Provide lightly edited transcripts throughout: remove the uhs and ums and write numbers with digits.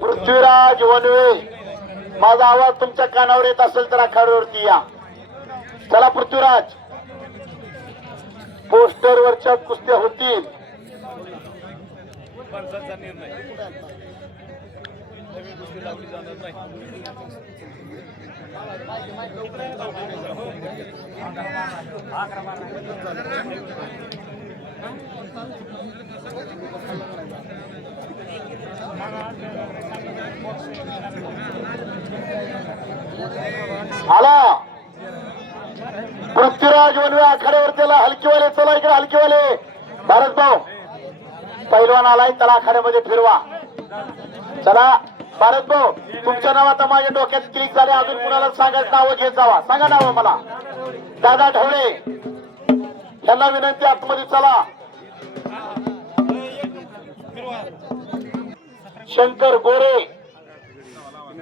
Prithviraj one way, माझा आवाज तुमच्या कानावर येत असेल तर आखाड्यावरती या. चला पृथ्वीराज, पोस्टरवरच्या कुस्त्या होतील. आला पृथ्वीराज वनवे आखाड्यावर, त्याला हलकीवाले. चला इकडे हलकीवाले. भारत भाऊ पैलवान आलाय, त्याला आखाड्यामध्ये फिरवा. चला भारत भाऊ, तुमच्या नाव आता माझ्या डोक्यात क्लिक झाले. अजून कुणाला सांगायचं नाव घेत जावा. सांगा नाव मला. दादा ढवळे यांना विनंती, आतमध्ये चला. शंकर गोरे,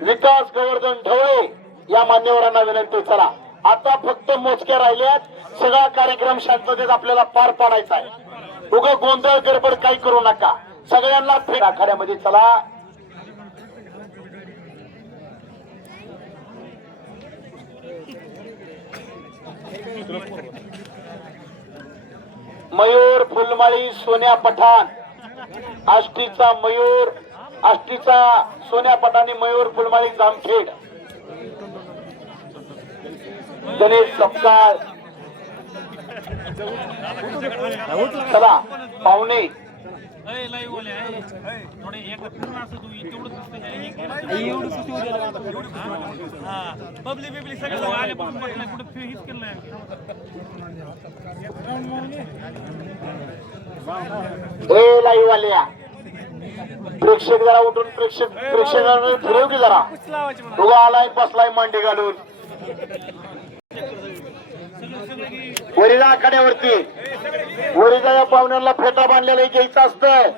विकास गोवर्धन ढवळे या मान्यवरांना विनंती. चला आता फक्त मोजक्या राहिल्यात. सगळा कार्यक्रम शांततेत आपल्याला पार पाडायचा आहे. उगा गोंधळ गडबड काही करू नका. सगळ्यांना फेर आखाड्यामध्ये. चला मयूर फुलमाळी सोन्या पठाण, आष्टीचा मयूर, आष्टीचा सोन्या पठाणी मयूर फुलमाळी जामखेड. गणेश सपकाळ. चला पाहुणे. लाईव्ह आल्या प्रेक्षक जरा उठून प्रेक्षकांना फिरव की जरा. उगा आलाय बसलाय मांडी घालून. वरिदा आखाड्यावरती, वरिदा या पाहुण्यांना फेटा बांधलेला घ्यायचं असतं.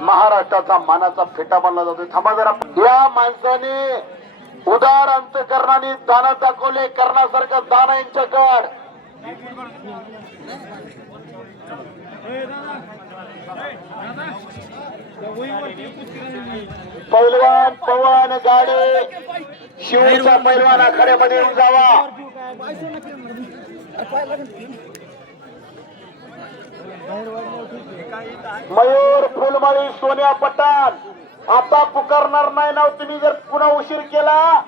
महाराष्ट्राचा मानाचा फेटा बांधला जातोय. थांबा जरा. या माणसाने उदार अंतकरणाने दान दाखवले. करण्यासारखं दान यांच्याकड. पैलवान पवन गाडे, शिवचा पैलवान आखाड्यामध्ये येऊन जावा. मयूर फुलमाळी सोन्या पठाण आता पुकारणार नाही नाव. तुम्ही जर पुन्हा उशीर केला,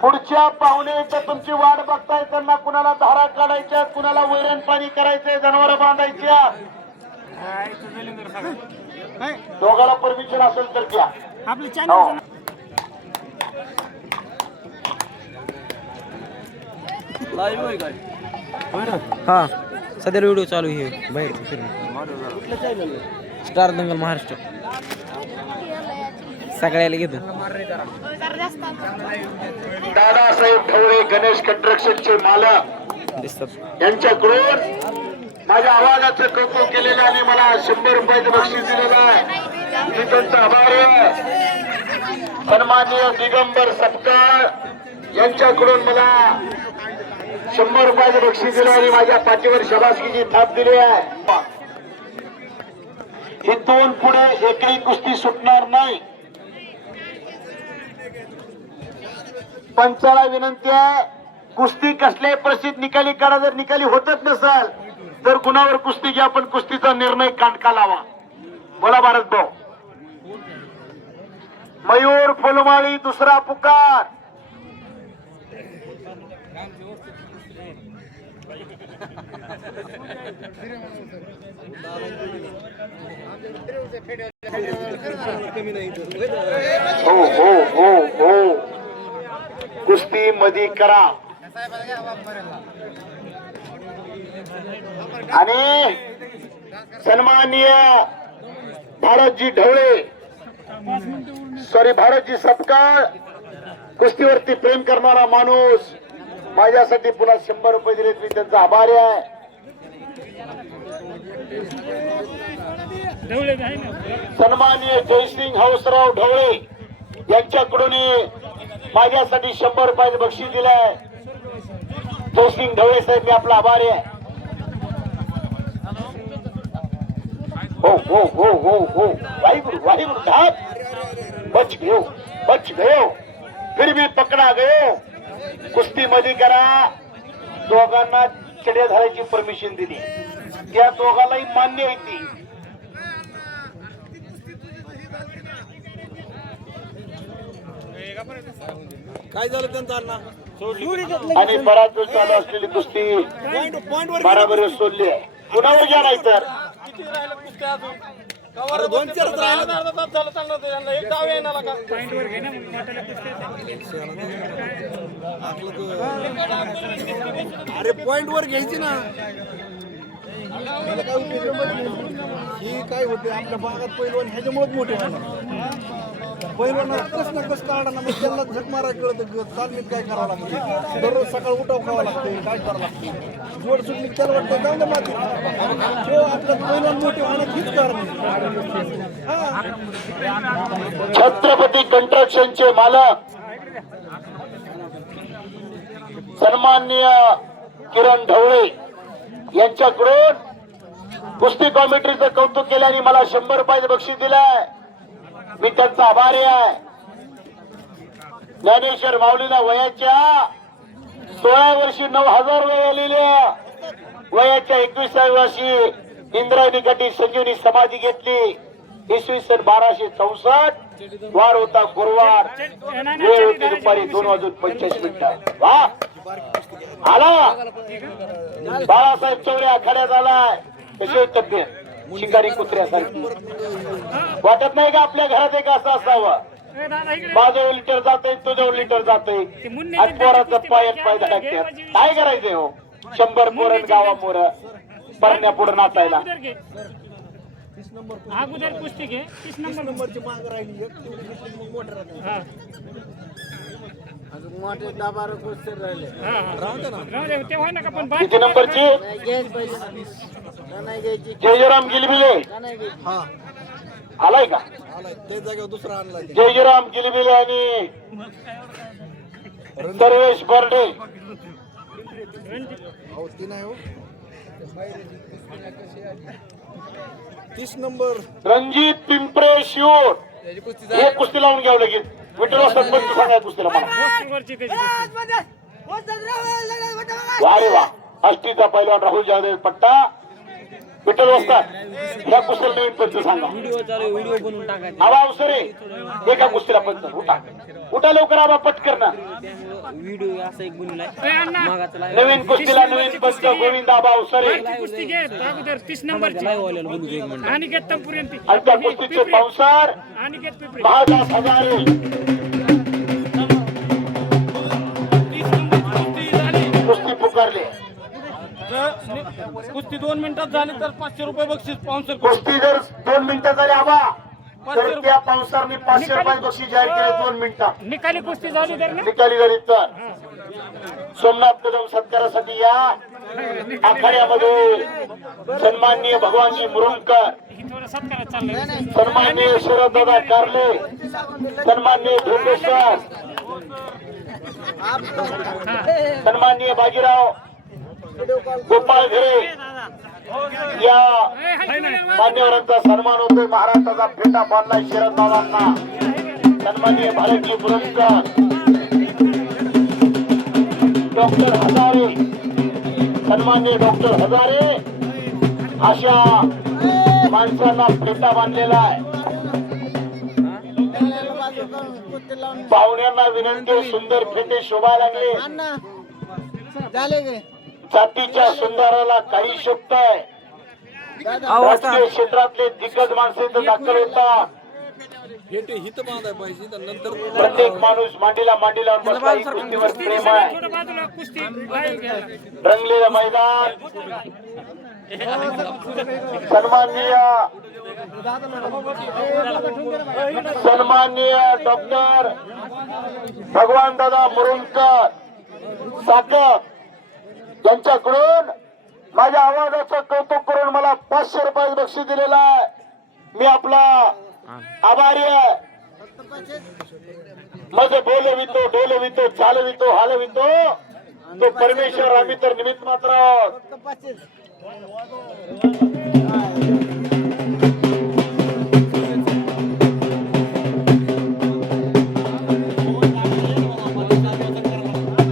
पुढच्या पाहुणे तर तुमची वाट बघताय. त्यांना कुणाला धारा काढायच्या, कुणाला वैरण पाणी करायचंय, जनावर बांधायच्या. दोघाला परमिशन असेल तर घ्या. हा सध्या व्हिडिओ चालू आहे बाहेर. स्टार दंगल महाराष्ट्र सगळ्याला घेतो. दादासाहेब ढवळे गणेश कंस्ट्रक्शनचे मालक यांच्याकडून माझ्या आवाजाचं कौतुक केलेलं आणि मला 100 रुपयाचं बक्षीस दिलेलं आहे. मी त्यांचा आभार आहे. सन्माननीय दिगंबर सपकाळ यांच्याकडून मला 100 रुपयाचं बक्षीस दिलं आणि माझ्या पाठीवर शाबासकीची थाप दिली आहे. इथून पुढे एकही कुस्ती सुटणार नाही. पंचाला विनंती आहे, कुस्ती कसल्याही परिस्थितीत निकाली काढा. जर निकाली होतच नसेल तर कुणावर कुस्ती घ्या, पण कुस्तीचा निर्णय कांटका लावा. बोला भारत भाऊ. मयूर फुलमाळी दुसरा पुकार. हो हो हो हो कुस्ती मध्ये करा. आणि सन्माननीय भारतजी ढवळे, सॉरी भारतजी सपकाळ, कुस्तीवरती प्रेम करणारा माणूस, माझ्यासाठी पुन्हा 100 रुपये दिलेत. मी त्यांचा आभारी आहे. सन्माननीय जयसिंग हौसराव ढवळे यांच्याकडून माझ्यासाठी 100 रुपयाचं बक्षीस दिलंय. जयसिंग ढवळे साहेब मी आपला आभारी आहे. हो हो हो हो हो वाहिगुरु वाहिगुरु धाप बच गयो फिर भी पकडा गयो. कुस्ती मध्ये करा दोघांना चढ्या धरायची परमिशन दिली. त्या दोघांनाही मान्य आहे ती. काय झालं त्यांचा अण्णा आणि बराच वेळ चालू असलेली कुस्ती बराबर सोडली आहे. कुणावर घ्या नाही तर दोन चारच राहिले एक डाव येणार का अरे पॉइंट वर घ्यायची ना. ही काय होते आपल्या भागात पैलवान ह्याच्यामुळेच मोठे पैलवान कसं ना कसं काढा ना मग त्यांना झक मारायला कळत तालमीत काय करावं लागतं. दररोज सकाळ उठाव खावं लागते काय करावं लागतं. जोड सुटली त्याला वाटतं जाऊन दे माती हो आपलं पैलवान मोठे होण्यात हीच कारण छत्रपती कंस्ट्रक्शनचे मालक सन्माननीय किरण ढवळे यांच्याकडून कुस्ती कमिटीचं कौतुक केल्याने मला 100 रुपयाचे बक्षीस दिलंय. मी त्यांचा आभारी आहे. ज्ञानेश्वर माऊलीला वयाच्या 16 वर्षी 9,000 रुपये आलेले. वयाच्या 21व्या वर्षी इंद्रायणी गटी संजीवनी समाधी घेतली. इसवी सन 1264 वार होता गुरुवार. वेळ होती दुपारी 2:45. वा आला बाळासाहेब चौरे आखाड्यात आलाय. कशी तब्येत शिकारी कुत्र्यासारखी वाटत नाही का आपल्या घरात एक असं असावं. माझं लिटर जातंय तुझं लिटर जातंय आणि पोराचं पायात पाय धडकतात. काय करायचंय हो. 100 पोरण गावा मोर परण्या पुढे नाचायला. अगोदर कुस्ती घे 30 नंबरची माग राहिली मोठे दाबार कुस्ती राहिले ते होय ना का पण किती नंबरची जयराम गिलबिले हा आलाय का. आलाय त्या जागेवर दुसरा आणला जयराम गिलबिले आणि सर्वेश बर्डे. हो ती नाही हो 30 नंबर रणजित पिंपरे शिवूर हे कुस्ती लावून घ्यावं लगेच. विठ्ठल सरपंच सांगाय कुस्तीला मला. वरची त्याची वा रे वा. अष्टीचा पैलवान राहुल जाधव पट्टा विठ्ठल वस्ताद या कुस्तीला नवीन पंच सांगा. व्हिडिओ चालू व्हिडिओ बनवून टाकायचा. आबा अवसरे एका कुस्तीला पंच उठा उठा लवकर आबा पटकर ना. व्हिडिओ असा एक बनवलाय मागाचा लाईव्ह नवीन कुस्तीला नवीन पंच गोविंद आबा अवसरे. कुस्ती घे अगोदर 30 नंबरची लाईव्ह वाल्याला बोलू दे एक मिनिट. अनिकेत तंपुरेंती आणि त्या कुस्तीचे पावसार अनिकेत पिपरे महादास हजारे कुस्ती पुकारले. कुस्ती 2 मिनिटात झाली तर 500 रुपये बक्षीस स्पॉन्सर कुस्ती जर 2 मिनिटात झाली आबा तर त्या पावसारने 500 रुपये बक्षीस जाहीर केले. 2 मिनिटात निकाली कुस्ती झाली तर ना निकाली झाली तर सोमनाथ कदम सत्कारासाठी या आखाड्यामध्ये सन्माननीय भगवानजी मुरुमकर, ही थोडं सत्कारात चाललंय. सन्माननीय शरददादा कारले, सन्माननीय धोंडेश्वर, सन्माननीय बाजीराव गोपाळ घरे या मान्यवरांचा सन्मान होतोय. महाराष्ट्राचा फेटा बांधलाय शरददादांना. सन्माननीय भारतजी मुरुमकर, डॉक्टर हजारे, सन्माननीय डॉक्टर हजारे अशा माणसांना फेटा बांधलेला आहे. पाहुण्यांना विनंती सुंदर फेटे शोभा लागले. जातीच्या सुंदराला काही शोभत आहे. राजकीय क्षेत्रातले दिग्गज माणसे इथं दाखल होतात. हित बांधाय पाहिजे तर नंतर प्रत्येक माणूस मांडीला मांडीला बसला. कुस्तीवर प्रेम आहे. थोडं बाजूला कुस्ती live घ्या. रंगलेलं मैदान. सन्माननीय डॉक्टर भगवान दादा मुरुमकर साकप यांच्याकडून माझ्या आवाजाचं कौतुक करून मला 500 रुपये बक्षीस दिलेलं आहे. मी आपला आभारी आहे. माझं बोलवितो डोलवितो चालवितो हालवितो तो परमेश्वर, आम्ही तर निमित्त मात्र आहोत.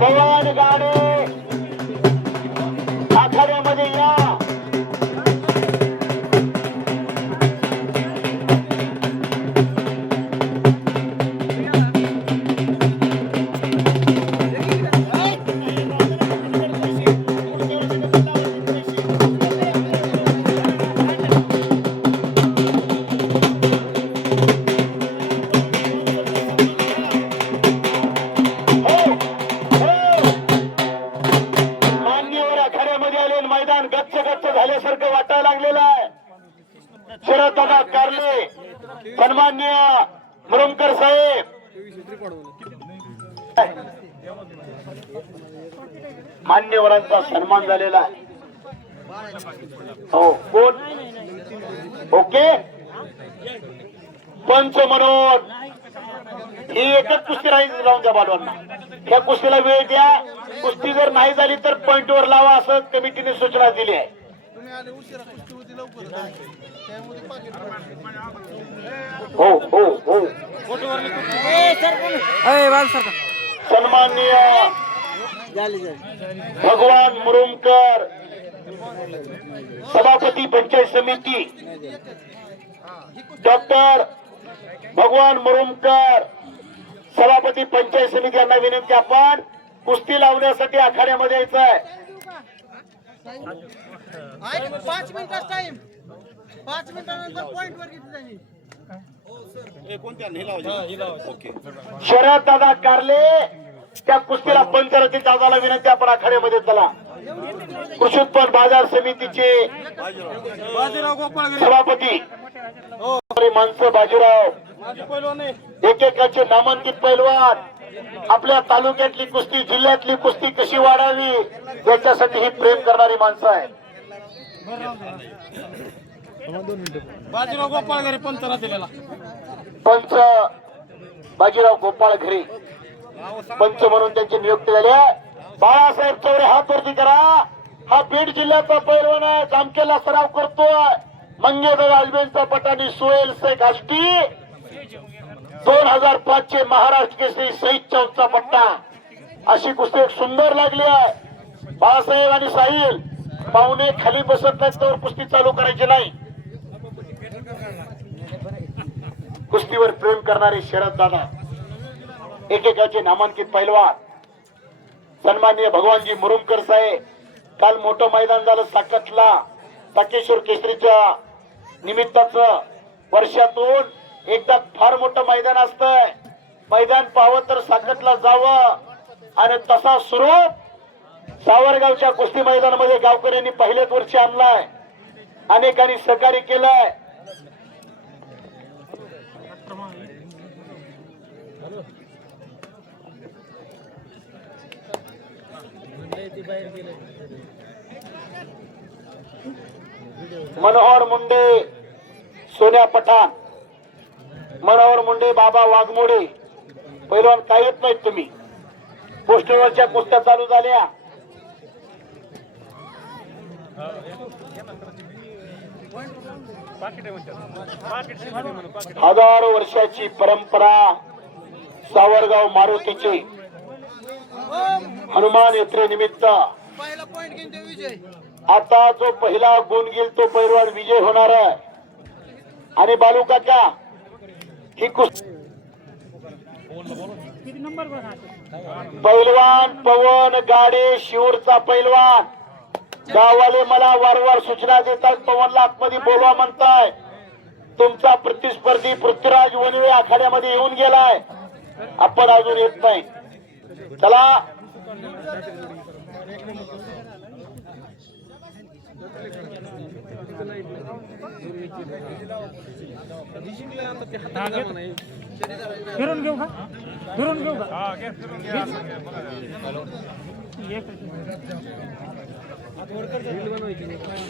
पवन गाडे आखाड्यामध्ये या. मान्यवर आखाड्यामध्ये आले आणि मैदान गच्च गच्च झाल्यासारखं वाटायला लागलेलं आहे. शरद दादा कारले, सन्मान्य मुरुमकर साहेब, मान्यवरांचा सन्मान झालेला आहे. हो कोण? ओके, पंच म्हणून ही एकच कुस्ती राहील. राहून द्या बालवांना, या कुस्तीला वेळ द्या. कुस्ती जर नाही झाली तर पॉइंट वर लावा असं कमिटीने सूचना दिली आहे. तुम्ही आले उशिरा, कुस्ती होती लवकर, त्यामुळे पाकिट हो हो हो. सन्माननीय भगवान मुरुमकर, सभापती पंचायत समिती, डॉक्टर भगवान मुरुमकर, सभापती पंचायत समिती यांना विनंती, आपण कुस्ती लावण्यासाठी आखाड्यामध्ये यायचं आहे. 5 मिनिटाचा टाइम, 5 मिनिटानंतर पॉइंट वर घेतली जाईल. शरद दादा कारले, त्या कुस्तीला पंचरथी दादाला विनंती, आपण आखाड्यामध्ये चला. कृषी उत्पन्न बाजार समितीचे सभापती माणसं बाजीराव, एकेकाचे नामांकित पैलवान, आपल्या तालुक्यातली कुस्ती, जिल्ह्यातली कुस्ती कशी वाढावी याच्यासाठी ही प्रेम करणारी माणसं आहे. बाजीराव गोपाळ घरी पंचला दिलेला. पंच बाजीराव गोपाळ घरे पंच म्हणून त्यांची नियुक्ती झाली आहे. बाळासाहेब चौरे हात वरती करा. हा बीड जिल्ह्याचा पैलवान आहे, जामखेडला सराव करतोय. मंगेदादा अल्बेंचा पटाणी सोहेल शेख आष्टी, 2005 चे महाराष्ट्र केसरी शहीद चौकचा पट्टा. अशी कुस्ती एक सुंदर लागली आहे. बाळासाहेब आणि साहिल पाहुणे खाली बसत नाहीत तर कुस्ती चालू करायची नाही. कुस्तीवर प्रेम करणारे शरद दादा, एकेकाचे नामांकित पैलवान, सन्माननीय भगवानजी मुरुमकर साहेब. काल मोठं मैदान झालं साकतला, टाकेश्वर केसरीच्या निमित्ताचं. वर्षातून एकदा फार मोठं मैदान असतंय. मैदान पाहावं तर साकतला जावं. आणि तसा स्वरूप सावरगावच्या कुस्ती मैदानामध्ये गावकऱ्यांनी पहिल्याच वर्षी आणलाय. अनेकांनी सहकार्य केलंय. मनोहर मुंडे, सोन्या पठाण, मनोहर मुंडे, बाबा वाघमोडे, पैलवान काय येत नाहीत तुम्ही. पोस्टरवरच्या कुस्त्या चालू झाल्या. हजारो वर्षाची परंपरा सावरगाव मारुतीची हनुमान यात्रेनिमित्त पहिला पॉइंट घेऊन ते विजय. आता जो पहिला गुण घेईल तो पैलवान विजय होणार आहे. आणि बालू काका, ही कुस्ती पैलवान पवन गाडे, शिवूरचा पैलवान. गाववाले मला वारंवार सूचना देतात, पवनला आतमध्ये बोलवा म्हणताय. तुमचा प्रतिस्पर्धी पृथ्वीराज वनवे आखाड्यामध्ये येऊन गेलाय, आपण अजून येत नाही. चला फिरून घेऊ का? फिरून घेऊ का?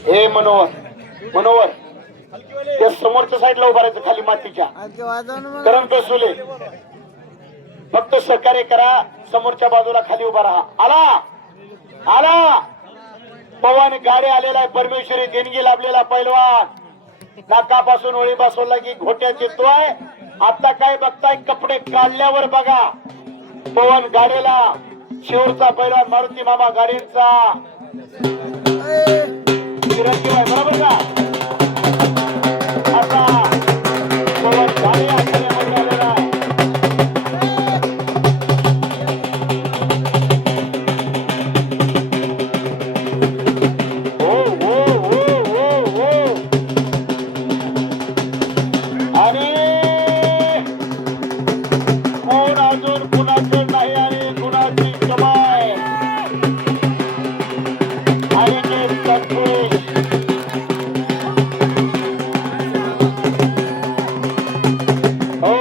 हे मनोहर त्या समोरच्या साईडला उभा राहायचं, खाली मातीच्या. गरम पेसुले फक्त सहकार्य करा, समोरच्या बाजूला खाली उभा राहा. आला आला पवन गाडे आलेला आहे. परमेश्वरी देणगी लाभलेला पैलवान नाकापासून ओळी बसवला की घोट्यात येतोय. आता काय बघताय कपडे काढल्यावर बघा. पवन गाडेला शिवचा पैलवान मारुती मामा गाडेंचा चिरंजीव आहे बरोबर का. आता पवन गाडे आखाड्यामध्ये आलेला आहे. हो हो हो हो हो आणि कोण अजून कुणाचे नाही आणि कुणाची कमाई आणि ते संतोष हो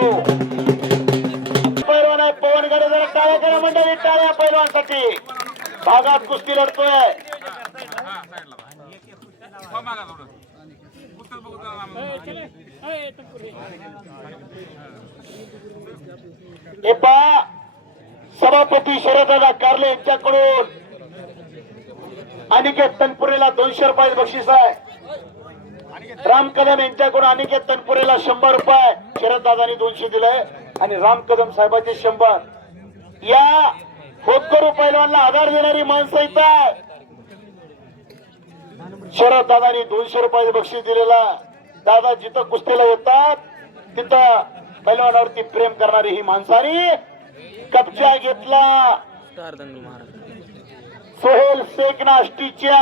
पैलवान आहे. पवन गाडे जरा टाळ्या करा मंडळी. टाळ्या पैलवानसाठी भागात कुस्ती लढतोय. हे पहा सभापती शरददादा कारले यांच्याकडून अनिकेत तनपुरेला 200 रुपये बक्षीस आहे. राम कदम यांच्याकडून अनिकेत तनपुरेला 100 रुपये. शरददादांनी 200 दिलंय आणि राम कदम साहेबांचे 100. या होतकरू पैलवानला आधार देणारी माणसं इथं. शरददादांनी 200 रुपये बक्षीस दिलेला. दादा जिथं कुस्तीला येतात तिथं पैलवानावरती प्रेम करणारी ही माणसानी कब्जा घेतला. सोहेल शेख नाष्टीच्या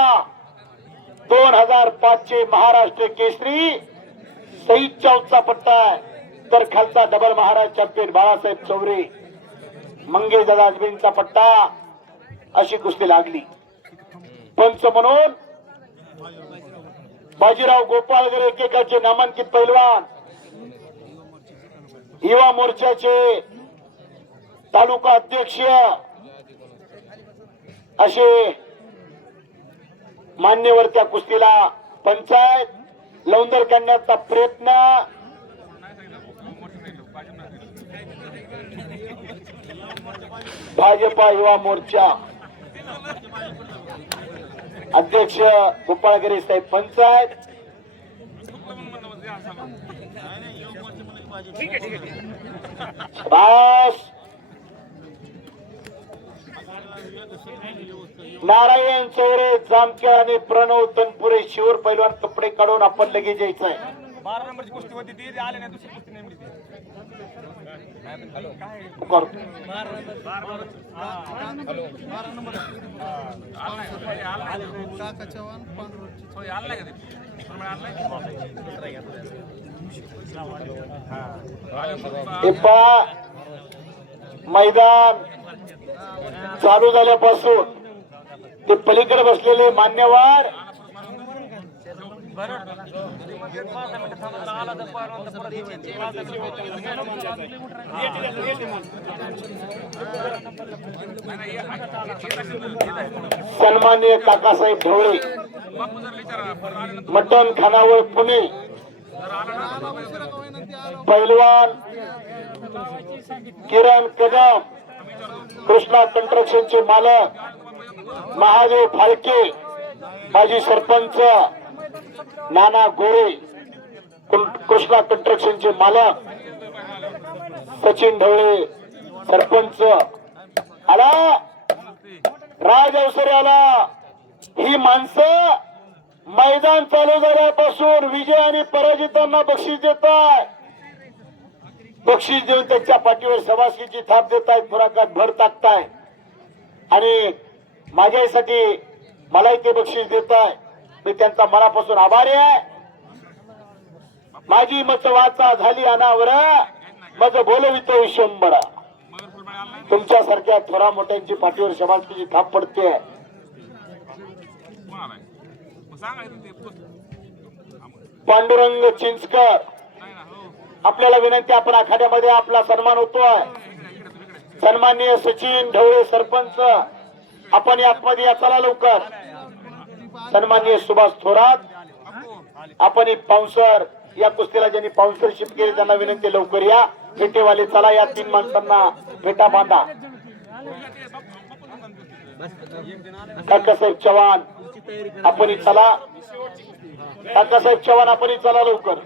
2005 चे महाराष्ट्र केसरी सईद चौकचा पट्टा आहे. तर खालचा डबल महाराज चॅम्पियन बाळासाहेब चौरे मंगेश दादा अजमेरचा पट्टा. अशी कुस्ती लागली. पंच म्हणून बाजीराव गोपाळकर एकेकाचे नामांकित पैलवान युवा मोर्चाचे तालुका अध्यक्ष असे मान्यवर त्या कुस्तीला पंचायत लवंदर करण्याचा प्रयत्न. भाजपा युवा मोर्चा अध्यक्ष गोपाळगिरी साहेब पंचायत. बस नारायण चौरे जामखेड आणि प्रणव तनपुरे शिवर पैलवान कपडे काढून आपण लगेच यायचं आहे. 12 नंबरची कुस्ती होती ती आले नाही. दुसरी कुस्ती नाही मिळते. मैदान चालू झाल्यापासून ते पलीकडे बसलेले मान्यवर सन्माननीय काकासाहेब ढवळे मटण खानावळ पुणे पैलवान किरण कदम कृष्णा कंस्ट्रक्शनचे मालक महादेव फाळके माजी सरपंच नाना गोरे कृष्णा कंस्ट्रक्शनचे मालक सचिन ढवळे सरपंच आला राज अवसरे आला. ही माणसं मैदान चालू झाल्यापासून विजय आणि पराजितांना बक्षीस देत आहे. बक्षीस देऊन त्यांच्या पाठीवर शबासकीची थाप देत आहेत. खुराकात भर टाकताय आणि माझ्यासाठी मलाही ते बक्षीस देत आहे. मी त्यांचा मनापासून आभारी आहे. माझी मत वाचा झाली अनावर मज बोलवितो विश्वंभरा. तुमच्यासारख्या थोरा मोठ्यांची पाठीवर शबासकीची थाप पडते. पांडुरंग चिंचकर आपल्याला विनंती, आपण आखाड्यामध्ये आपला सन्मान होतोय. सन्माननीय सचिन ढवळे सरपंच आपण यामध्ये या चला लवकर. सन्माननीय सुभाष थोरात आपण पाऊन्सर या कुस्तीला ज्यांनी पाऊन्सरशिप केली त्यांना विनंती लवकर या. फेटेवाले चला या 3 माणसांना फेटा बांधा. काकासाहेब चव्हाण आपण चला. काकासाहेब चव्हाण आपण चला लवकर.